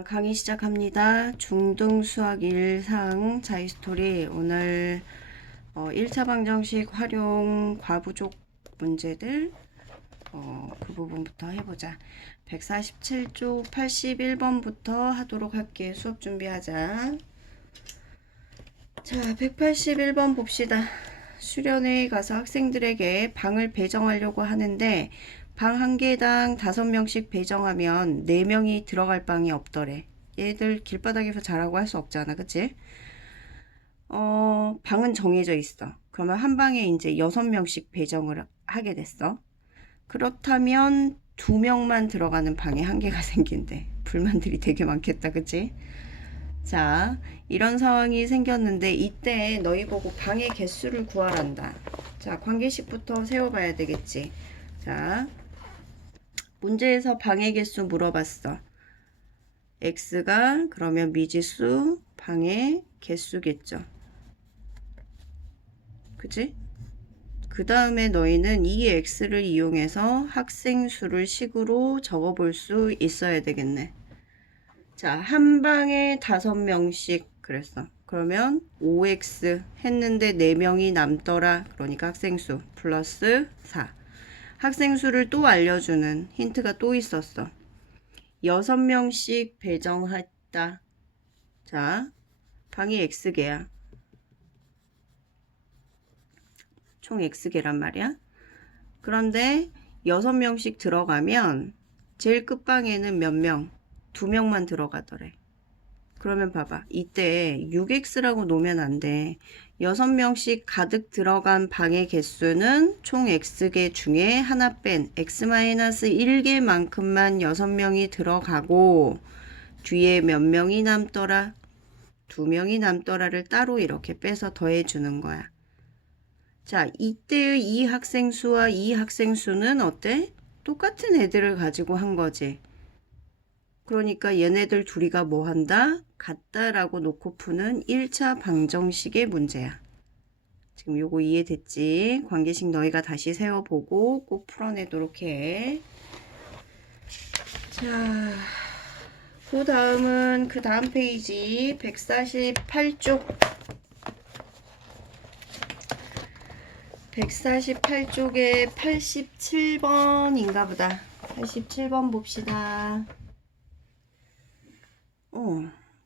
자, 강의 시작합니다. 중등 수학 1상 자이스토리 오늘 1차 방정식 활용 과부족 문제들 그 부분부터 해보자. 147쪽 81번부터 하도록 할게. 수업 준비하자. 자, 181번 봅시다. 수련회에 가서 학생들에게 방을 배정하려고 하는데 방 한 개당 5명씩 배정하면 4명이 들어갈 방이 없더래. 얘들 길바닥에서 자라고 할 수 없잖아, 그치? 방은 정해져 있어. 그러면 한 방에 이제 6명씩 배정을 하게 됐어. 그렇다면 2명만 들어가는 방에 한계가 생긴대. 불만들이 되게 많겠다, 그치? 자, 이런 상황이 생겼는데 이때 너희 보고 방의 개수를 구하란다. 자, 관계식부터 세워봐야 되겠지. 자, 문제에서 방의 개수 물어봤어. x가 그러면 미지수 방의 개수겠죠. 그치? 그 다음에 너희는 이 x를 이용해서 학생 수를 식으로 적어볼 수 있어야 되겠네. 자, 한 방에 5명씩 그랬어. 그러면 5x 했는데 4명이 남더라. 그러니까 학생수 플러스 4. 학생수를 또 알려주는 힌트가 또 있었어. 6명씩 배정했다. 자, 방이 x개야. 총 x개란 말이야. 그런데 6명씩 들어가면 제일 끝방에는 몇 명? 2명만 들어가더래. 그러면 봐봐. 이때 6x라고 놓으면 안 돼. 6명씩 가득 들어간 방의 개수는 총 x개 중에 하나 뺀 x-1개만큼만 6명이 들어가고 뒤에 몇 명이 남더라? 2명이 남더라를 따로 이렇게 빼서 더해주는 거야. 자, 이때의 이 학생 수와 이 학생 수는 어때? 똑같은 애들을 가지고 한 거지. 그러니까 얘네들 둘이가 뭐 한다? 같다라고 놓고 푸는 1차 방정식의 문제야. 지금 요거 이해됐지? 관계식 너희가 다시 세워보고 꼭 풀어내도록 해. 자, 그 다음은 그 다음 페이지 148쪽 148쪽에 87번인가 보다. 87번 봅시다.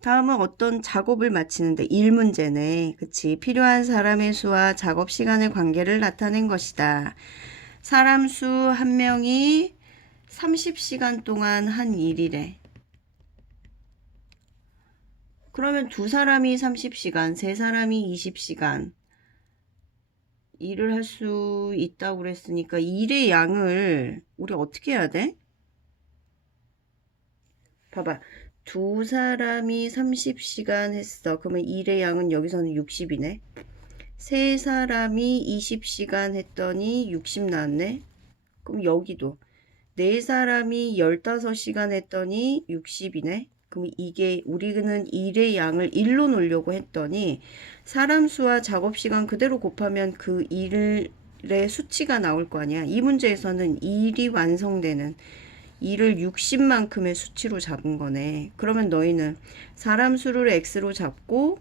다음은 어떤 작업을 마치는데 1문제네. 그치? 필요한 사람의 수와 작업 시간의 관계를 나타낸 것이다. 사람 수 1명이 30시간 동안 한 일이래. 그러면 2사람이 30시간, 3사람이 20시간 일을 할 수 있다고 그랬으니까 일의 양을 우리 어떻게 해야 돼? 봐봐. 2사람이 30시간 했어. 그러면 일의 양은 여기서는 60이네. 3사람이 20시간 했더니 60 나왔네. 그럼 여기도 4사람이 15시간 했더니 60이네. 그럼 이게 우리는 일의 양을 1로 놓으려고 했더니 사람 수와 작업 시간 그대로 곱하면 그 일의 수치가 나올 거 아니야. 이 문제에서는 일이 완성되는 일을 60만큼의 수치로 잡은 거네. 그러면 너희는 사람 수를 x로 잡고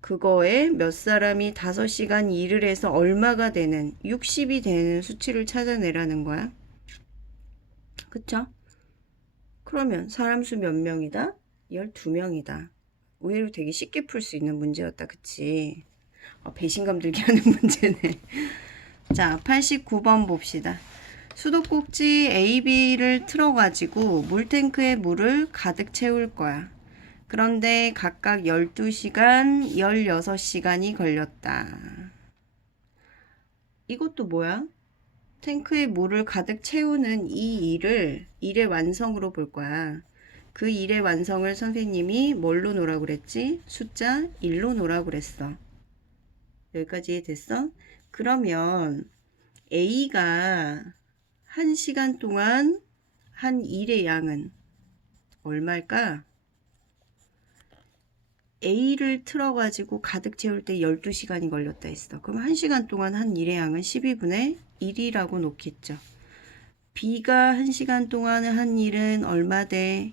그거에 몇 사람이 5시간 일을 해서 얼마가 되는 60이 되는 수치를 찾아내라는 거야. 그쵸? 그러면 사람 수 몇 명이다? 12명이다. 의외로 되게 쉽게 풀 수 있는 문제였다. 그치? 배신감 들게 하는 문제네. 자, 89번 봅시다. 수도꼭지 AB를 틀어가지고 물탱크에 물을 가득 채울 거야. 그런데 각각 12시간, 16시간이 걸렸다. 이것도 뭐야? 탱크에 물을 가득 채우는 이 일의 완성으로 볼 거야. 그 일의 완성을 선생님이 뭘로 놓으라고 그랬지? 숫자 1로 놓으라고 그랬어. 여기까지 됐어? 그러면 A가 1시간 동안 한 일의 양은 얼마일까? A를 틀어가지고 가득 채울 때 12시간이 걸렸다 했어. 그럼 1시간 동안 한 일의 양은 12분의 1이라고 놓겠죠. B가 1시간 동안 한 일은 얼마 돼?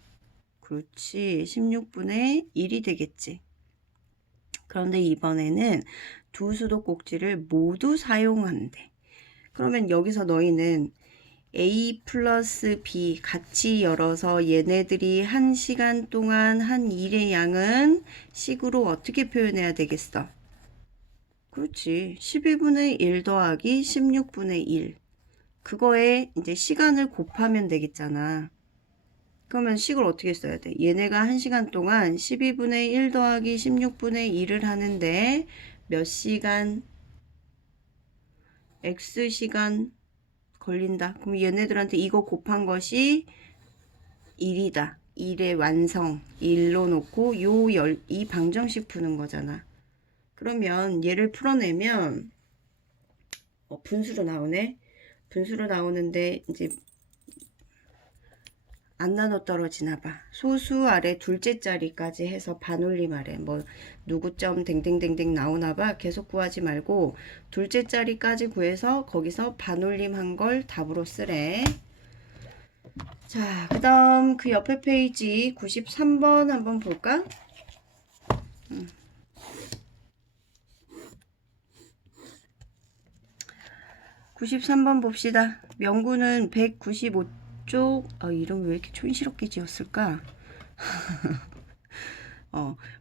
그렇지. 16분의 1이 되겠지. 그런데 이번에는 두 수도꼭지를 모두 사용한대. 그러면 여기서 너희는 A 플러스 B 같이 열어서 얘네들이 1시간 동안 한 일의 양은 식으로 어떻게 표현해야 되겠어? 그렇지. 12분의 1 더하기 16분의 1. 그거에 이제 시간을 곱하면 되겠잖아. 그러면 식을 어떻게 써야 돼? 얘네가 1시간 동안 12분의 1 더하기 16분의 1을 하는데 몇 시간? X시간 걸린다. 그럼 얘네들한테 이거 곱한 것이 1이다. 1의 완성. 1로 놓고 이 방정식 푸는 거잖아. 그러면 얘를 풀어내면 분수로 나오네. 분수로 나오는데 이제 안 나눠 떨어지나 봐. 소수 아래 둘째 자리까지 해서 반올림 아래 뭐 누구점 댕댕댕댕 나오나 봐. 계속 구하지 말고 둘째 자리까지 구해서 거기서 반올림 한 걸 답으로 쓰래. 자, 그 다음 그 옆에 페이지 93번 한번 볼까? 93번 봅시다. 명구는 195쪽, 이름 왜 이렇게 촌스럽게 지었을까?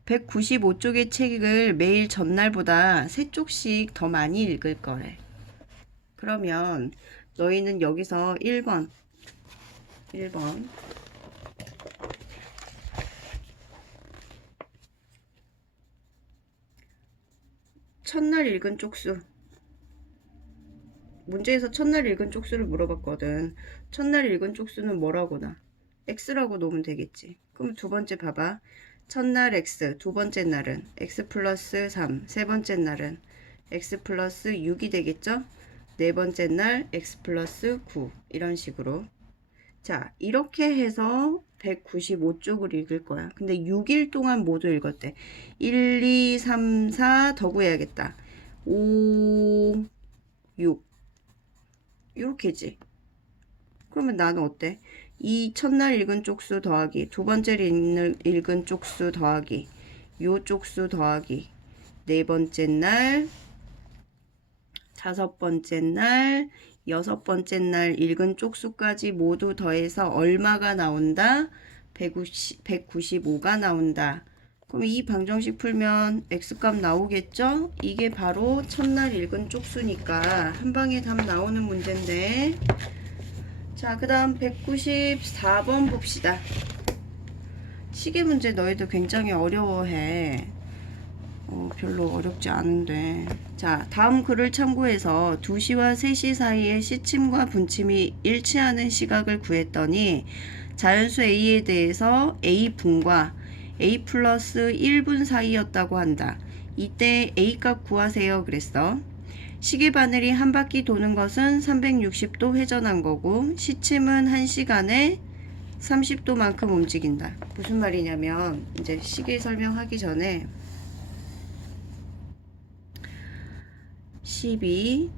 195쪽의 책을 매일 전날보다 3쪽씩 더 많이 읽을 거래. 그러면 너희는 여기서 1번 첫날 읽은 쪽수, 문제에서 첫날 읽은 쪽수를 물어봤거든. 첫날 읽은 쪽수는 뭐라고 나? X라고 놓으면 되겠지. 그럼 두 번째 봐봐. 첫날 X, 두 번째 날은 X 플러스 3, 세 번째 날은 X 플러스 6이 되겠죠? 네 번째 날 X 플러스 9, 이런 식으로. 자, 이렇게 해서 195쪽을 읽을 거야. 근데 6일 동안 모두 읽었대. 1, 2, 3, 4 더 구해야겠다. 5, 6. 이렇게지. 그러면 나는 어때? 이 첫날 읽은 쪽수 더하기, 두 번째 읽은 쪽수 더하기, 요 쪽수 더하기, 네 번째 날, 다섯 번째 날, 여섯 번째 날 읽은 쪽수까지 모두 더해서 얼마가 나온다? 195가 나온다. 그럼 이 방정식 풀면 x값 나오겠죠? 이게 바로 첫날 읽은 쪽수니까 한 방에 답 나오는 문제인데. 자, 그 다음 194번 봅시다. 시계 문제 너희도 굉장히 어려워해. 별로 어렵지 않은데. 자, 다음 글을 참고해서 2시와 3시 사이에 시침과 분침이 일치하는 시각을 구했더니 자연수 A에 대해서 A분과 A 플러스 1분 사이였다고 한다. 이때 A값 구하세요 그랬어. 시계 바늘이 한 바퀴 도는 것은 360도 회전한 거고 시침은 1시간에 30도만큼 움직인다. 무슨 말이냐면 이제 시계 설명하기 전에 12,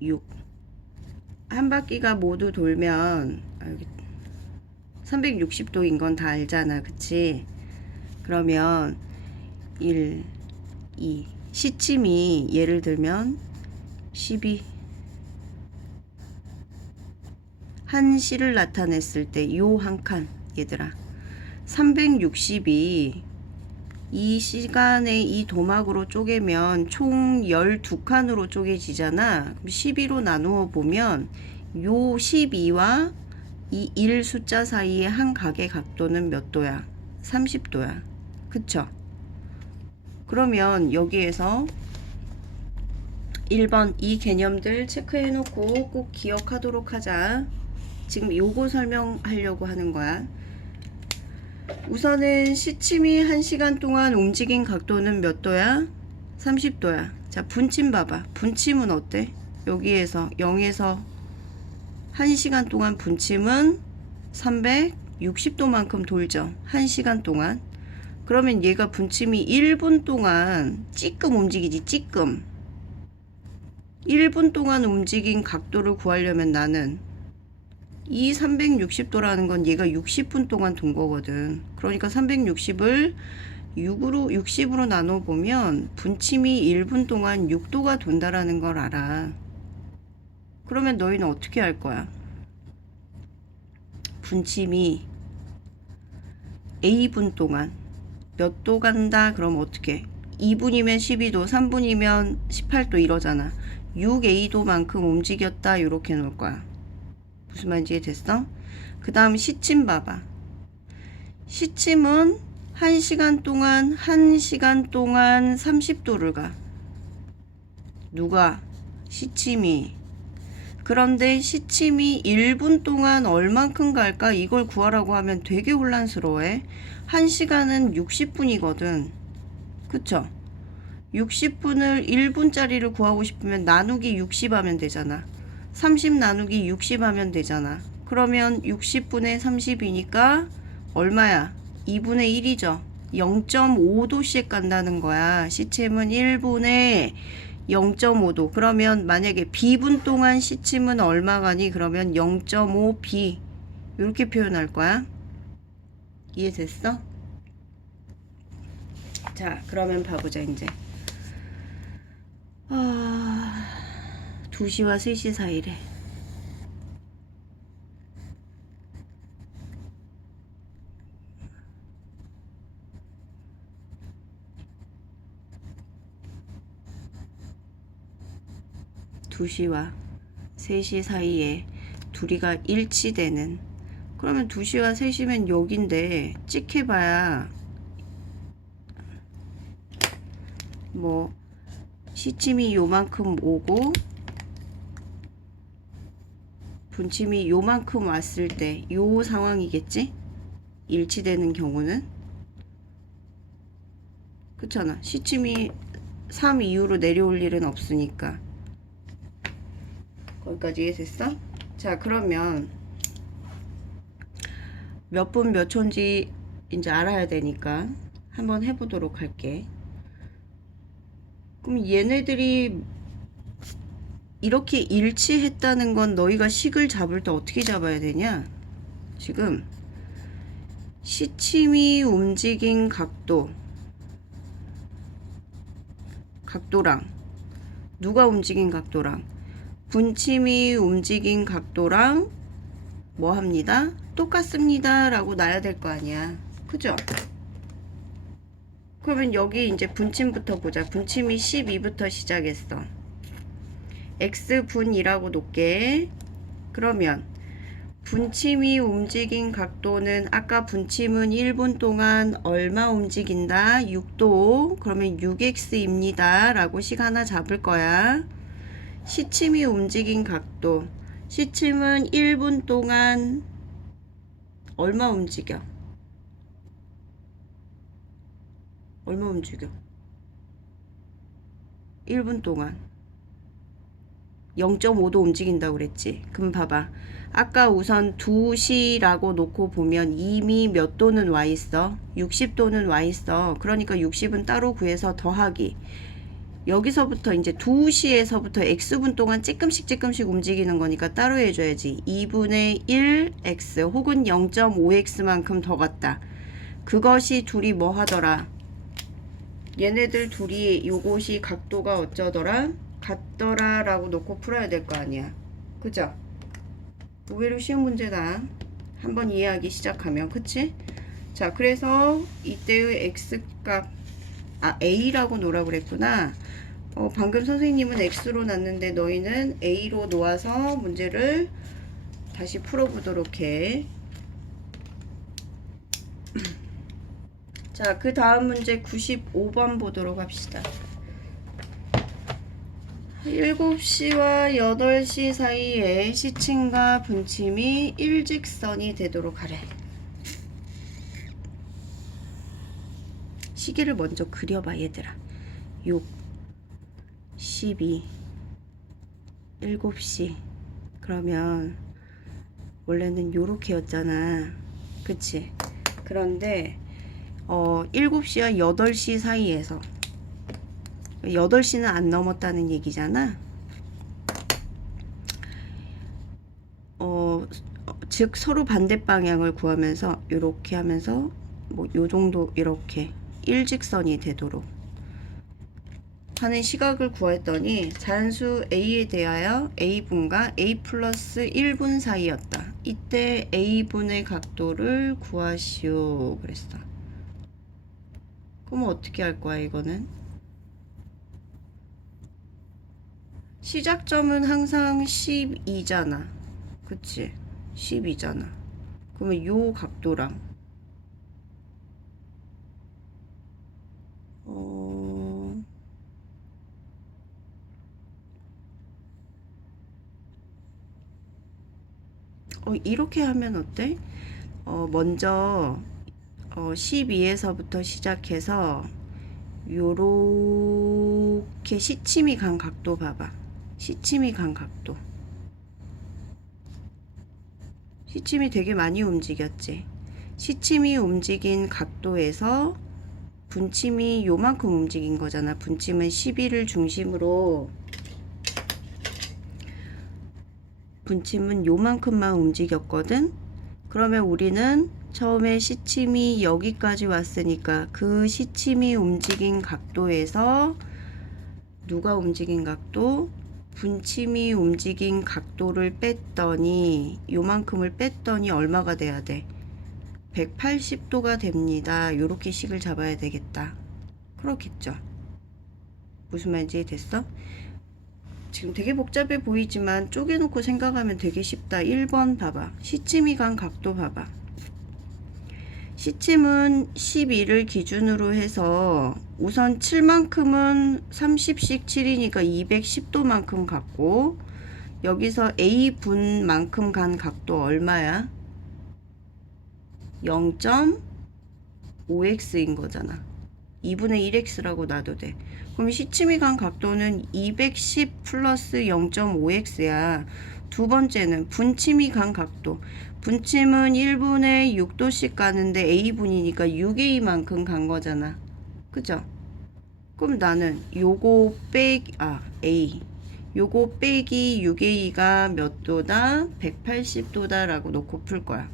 6 한 바퀴가 모두 돌면 360도인 건 다 알잖아. 그치? 그러면 1, 2 시침이 예를 들면 12 한 시를 나타냈을 때 요 한 칸 얘들아 360이 이 시간에 이 도막으로 쪼개면 총 12칸으로 쪼개지잖아. 그럼 12로 나누어 보면 요 12와 이 1 숫자 사이의 한 각의 각도는 몇 도야? 30도야. 그쵸? 그러면 여기에서 1번 이 개념들 체크해 놓고 꼭 기억하도록 하자. 지금 요거 설명하려고 하는 거야. 우선은 시침이 1시간 동안 움직인 각도는 몇 도야? 30도야. 자, 분침 봐봐. 분침은 어때? 여기에서 0에서 1시간 동안 분침은 360도만큼 돌죠. 1시간 동안. 그러면 얘가 분침이 1분 동안 찌끔 움직이지. 찌끔. 1분 동안 움직인 각도를 구하려면 나는 이 360도라는 건 얘가 60분 동안 돈 거거든. 그러니까 360을 60으로 나눠보면 분침이 1분 동안 6도가 돈다라는 걸 알아. 그러면 너희는 어떻게 할 거야? 분침이 A분 동안 몇 도 간다? 그럼 어떻게? 2분이면 12도, 3분이면 18도 이러잖아. 6A도만큼 움직였다 이렇게 놓을 거야. 무슨 말인지 됐어? 그 다음 시침 봐봐. 시침은 1시간 동안 30도를 가. 누가? 시침이. 그런데 시침이 1분 동안 얼만큼 갈까? 이걸 구하라고 하면 되게 혼란스러워해. 1시간은 60분이거든. 그쵸? 60분을 1분짜리를 구하고 싶으면 나누기 60 하면 되잖아. 30 나누기 60 하면 되잖아. 그러면 60분의 30이니까 얼마야? 2분의 1이죠. 0.5도씩 간다는 거야. 시침은 1분에 0.5도. 그러면 만약에 B분 동안 시침은 얼마 가니? 그러면 0.5B. 이렇게 표현할 거야. 이해됐어? 자, 그러면 봐보자, 이제. 2시와 3시 사이래. 두 시와 3시 사이에 둘이가 일치되는. 그러면 2시와 3시면 여긴데 찍혀봐야 뭐 시침이 요만큼 오고 분침이 요만큼 왔을 때 요 상황이겠지? 일치되는 경우는. 그렇잖아. 시침이 3 이후로 내려올 일은 없으니까. 거기까지 이해됐어? 자, 그러면 몇 분 몇 초인지 이제 알아야 되니까 한번 해보도록 할게. 그럼 얘네들이 이렇게 일치했다는 건 너희가 식을 잡을 때 어떻게 잡아야 되냐? 지금 시침이 움직인 각도랑 누가 움직인 각도랑 분침이 움직인 각도랑 뭐 합니다? 똑같습니다 라고 놔야 될 거 아니야. 그죠? 그러면 여기 이제 분침부터 보자. 분침이 12부터 시작했어. X분이라고 놓게. 그러면 분침이 움직인 각도는 아까 분침은 1분 동안 얼마 움직인다? 6도. 그러면 6X입니다 라고 식 하나 잡을 거야. 시침이 움직인 각도. 시침은 1분 동안 얼마 움직여? 얼마 움직여? 1분 동안 0.5도 움직인다고 그랬지. 그럼 봐봐. 아까 우선 2시라고 놓고 보면 이미 몇 도는 와 있어? 60도는 와 있어. 그러니까 60은 따로 구해서 더하기. 여기서부터 이제 2시에서부터 X분 동안 조금씩 움직이는 거니까 따로 해줘야지. 2분의 1X 혹은 0.5X만큼 더 갔다. 그것이 둘이 뭐 하더라? 얘네들 둘이 요것이 각도가 어쩌더라? 같더라 라고 놓고 풀어야 될 거 아니야. 그죠? 의외로 쉬운 문제다. 한번 이해하기 시작하면. 그치? 자, 그래서 이때의 X값 A라고 놓으라고 그랬구나. 방금 선생님은 X로 놨는데 너희는 A로 놓아서 문제를 다시 풀어보도록 해. 자, 그 다음 문제 95번 보도록 합시다. 7시와 8시 사이에 시침과 분침이 일직선이 되도록 하래. 시계를 먼저 그려봐 얘들아. 6, 12, 7시. 그러면 원래는 요렇게였잖아. 그치? 그런데 7시와 8시 사이에서 8시는 안 넘었다는 얘기잖아. 즉 서로 반대 방향을 구하면서 이렇게 하면서 뭐 요 정도 이렇게 일직선이 되도록 하는 시각을 구했더니 자연수 A에 대하여 A분과 A 플러스 1분 사이였다. 이때 A분의 각도를 구하시오 그랬어. 그럼 어떻게 할 거야 이거는? 시작점은 항상 12잖아. 그치? 12잖아. 그러면 요 각도랑 이렇게 하면 어때? 먼저 12에서부터 시작해서 요렇게 시침이 간 각도 봐봐. 시침이 간 각도. 시침이 되게 많이 움직였지. 시침이 움직인 각도에서 분침이 요만큼 움직인 거잖아. 분침은 12를 중심으로 분침은 요만큼만 움직였거든. 그러면 우리는 처음에 시침이 여기까지 왔으니까 그 시침이 움직인 각도에서 누가 움직인 각도? 분침이 움직인 각도를 뺐더니 요만큼을 뺐더니 얼마가 돼야 돼? 180도가 됩니다. 요렇게 식을 잡아야 되겠다. 그렇겠죠. 무슨 말인지 됐어? 지금 되게 복잡해 보이지만 쪼개놓고 생각하면 되게 쉽다. 1번 봐봐. 시침이 간 각도 봐봐. 시침은 12를 기준으로 해서 우선 7만큼은 30씩 7이니까 210도만큼 갔고 여기서 A분만큼 간 각도 얼마야? 0.5x인 거잖아. 2분의 1x라고 놔도 돼. 그럼 시침이 간 각도는 210 플러스 0.5x야. 두 번째는 분침이 간 각도. 분침은 1분의 6도씩 가는데 A분이니까 6A만큼 간 거잖아. 그죠? 그럼 나는 요거 빼기, A. 요거 빼기 6A가 몇 도다? 180도다 라고 놓고 풀 거야.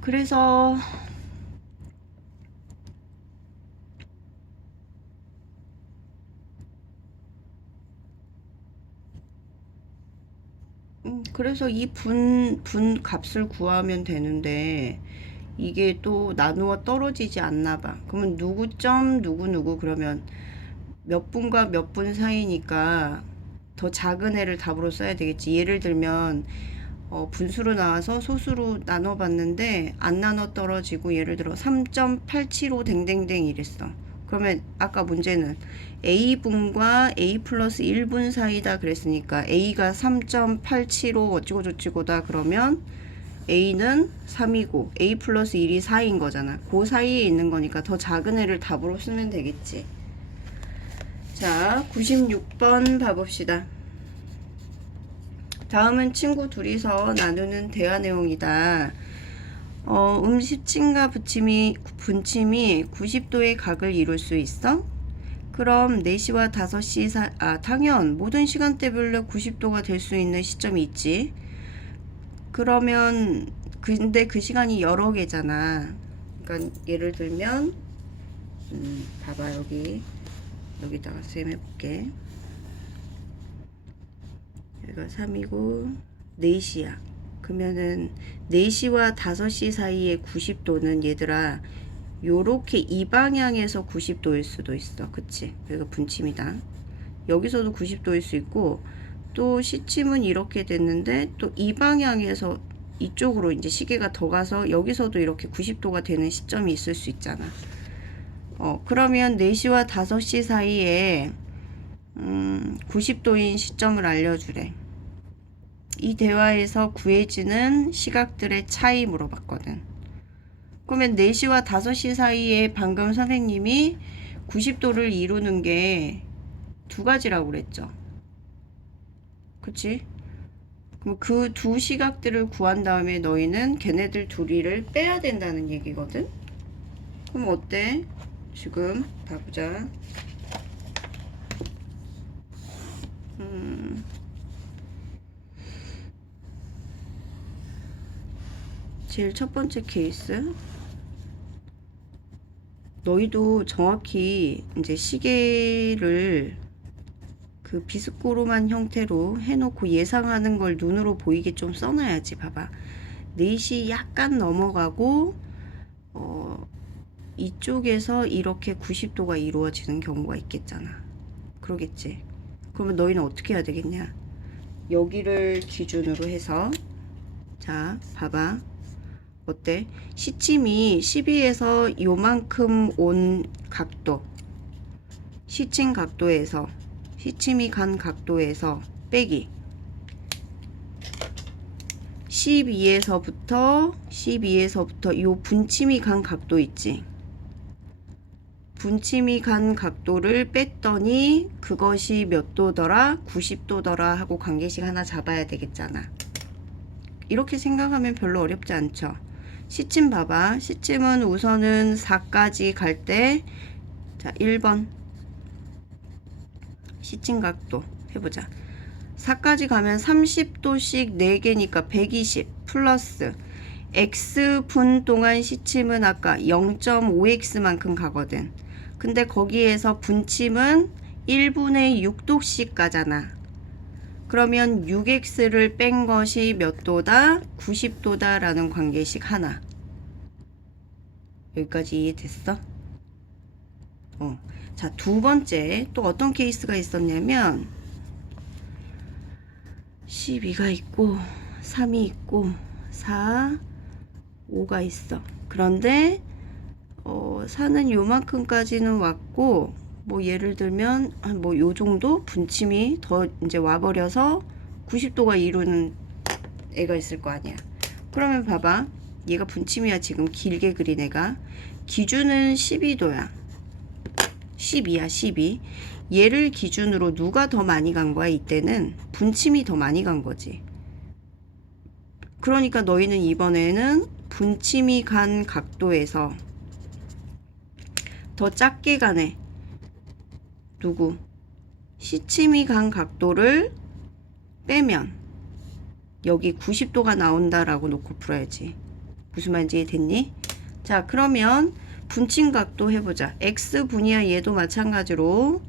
그래서 그래서 이 분 값을 구하면 되는데 이게 또 나누어 떨어지지 않나 봐. 그러면 누구점 누구 그러면 몇 분과 몇 분 사이니까 더 작은 애를 답으로 써야 되겠지. 예를 들면 분수로 나와서 소수로 나눠 봤는데 안 나눠 떨어지고 예를 들어 3.875 댕댕댕 이랬어. 그러면 아까 문제는 A분과 A 플러스 1분 사이다 그랬으니까 A가 3.875 어찌고 저찌고다 그러면 A는 3이고 A 플러스 1이 4인 거잖아. 그 사이에 있는 거니까 더 작은 애를 답으로 쓰면 되겠지. 자, 96번 봐봅시다. 다음은 친구 둘이서 나누는 대화 내용이다. 음식침과 분침이 90도의 각을 이룰 수 있어? 그럼 4시와 5시 당연 모든 시간대별로 90도가 될 수 있는 시점이 있지. 그러면 근데 그 시간이 여러 개잖아. 그러니까 예를 들면 봐봐 여기다가 쌤 해볼게. 여기가 3이고 4시야. 그러면은 4시와 5시 사이의 90도는 얘들아 요렇게 이 방향에서 90도일 수도 있어. 그치? 여기가 분침이다. 여기서도 90도일 수 있고 또 시침은 이렇게 됐는데 또 이 방향에서 이쪽으로 이제 시계가 더 가서 여기서도 이렇게 90도가 되는 시점이 있을 수 있잖아. 그러면 4시와 5시 사이에 90도인 시점을 알려주래. 이 대화에서 구해지는 시각들의 차이 물어봤거든. 그러면 4시와 5시 사이에 방금 선생님이 90도를 이루는 게 두 가지라고 그랬죠. 그치? 그럼 그 두 시각들을 구한 다음에 너희는 걔네들 둘이를 빼야 된다는 얘기거든. 그럼 어때? 지금 봐보자. 제일 첫 번째 케이스. 너희도 정확히 이제 시계를 그 비스코로만 형태로 해놓고 예상하는 걸 눈으로 보이게 좀 써놔야지. 봐봐. 4시 약간 넘어가고 이쪽에서 이렇게 90도가 이루어지는 경우가 있겠잖아. 그러겠지. 그러면 너희는 어떻게 해야 되겠냐? 여기를 기준으로 해서, 자 봐봐. 어때? 시침이 12에서 요만큼 온 각도, 시침 각도에서, 시침이 간 각도에서 빼기 12에서부터 요 분침이 간 각도 있지. 분침이 간 각도를 뺐더니 그것이 몇 도더라? 90도더라 하고 관계식 하나 잡아야 되겠잖아. 이렇게 생각하면 별로 어렵지 않죠. 시침 봐봐. 시침은 우선은 4까지 갈 때, 자 1번 시침 각도 해보자. 4까지 가면 30도씩 4개니까 120 플러스 X분 동안 시침은 아까 0.5X만큼 가거든. 근데 거기에서 분침은 1분의 6도씩 가잖아. 그러면 6X를 뺀 것이 몇 도다? 90도다 라는 관계식 하나. 여기까지 이해됐어? 자, 두 번째 또 어떤 케이스가 있었냐면 12가 있고 3이 있고 4, 5가 있어. 그런데 4는 요만큼까지는 왔고, 뭐 예를 들면 뭐 요 정도 분침이 더 이제 와버려서 90도가 이루는 애가 있을 거 아니야. 그러면 봐봐. 얘가 분침이야. 지금 길게 그린 애가. 기준은 12도야. 12야 12. 얘를 기준으로 누가 더 많이 간 거야? 이때는 분침이 더 많이 간 거지. 그러니까 너희는 이번에는 분침이 간 각도에서 더 작게 가네. 누구? 시침이 간 각도를 빼면 여기 90도가 나온다라고 놓고 풀어야지. 무슨 말인지 됐니? 자, 그러면 분침 각도 해보자. X분이야. 얘도 마찬가지로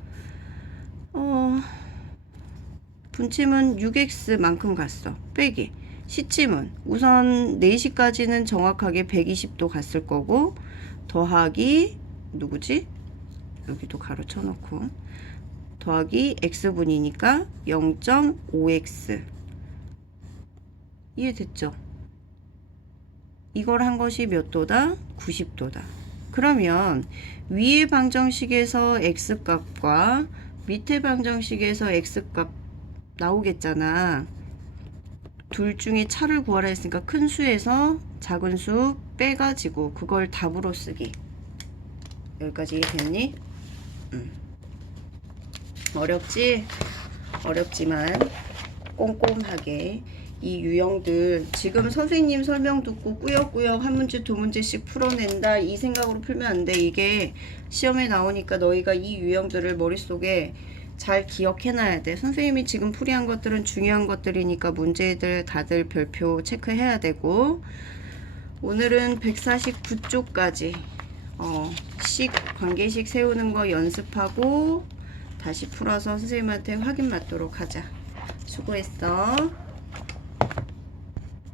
분침은 6X만큼 갔어. 빼기 시침은 우선 4시까지는 정확하게 120도 갔을 거고, 더하기 누구지? 여기도 가로 쳐놓고 더하기 X분이니까 0.5X. 이해됐죠? 이걸 한 것이 몇 도다? 90도다. 그러면 위의 방정식에서 X값과 밑에 방정식에서 X값 나오겠잖아. 둘 중에 차를 구하라 했으니까 큰 수에서 작은 수 빼가지고 그걸 답으로 쓰기. 여기까지 이해됐니? 어렵지? 어렵지만 꼼꼼하게 이 유형들 지금 선생님 설명 듣고 꾸역꾸역 한 문제 두 문제씩 풀어낸다 이 생각으로 풀면 안 돼. 이게 시험에 나오니까 너희가 이 유형들을 머릿속에 잘 기억해놔야 돼. 선생님이 지금 풀이한 것들은 중요한 것들이니까 문제들 다들 별표 체크해야 되고, 오늘은 149쪽까지 관계식 세우는 거 연습하고 다시 풀어서 선생님한테 확인 받도록 하자. 수고했어.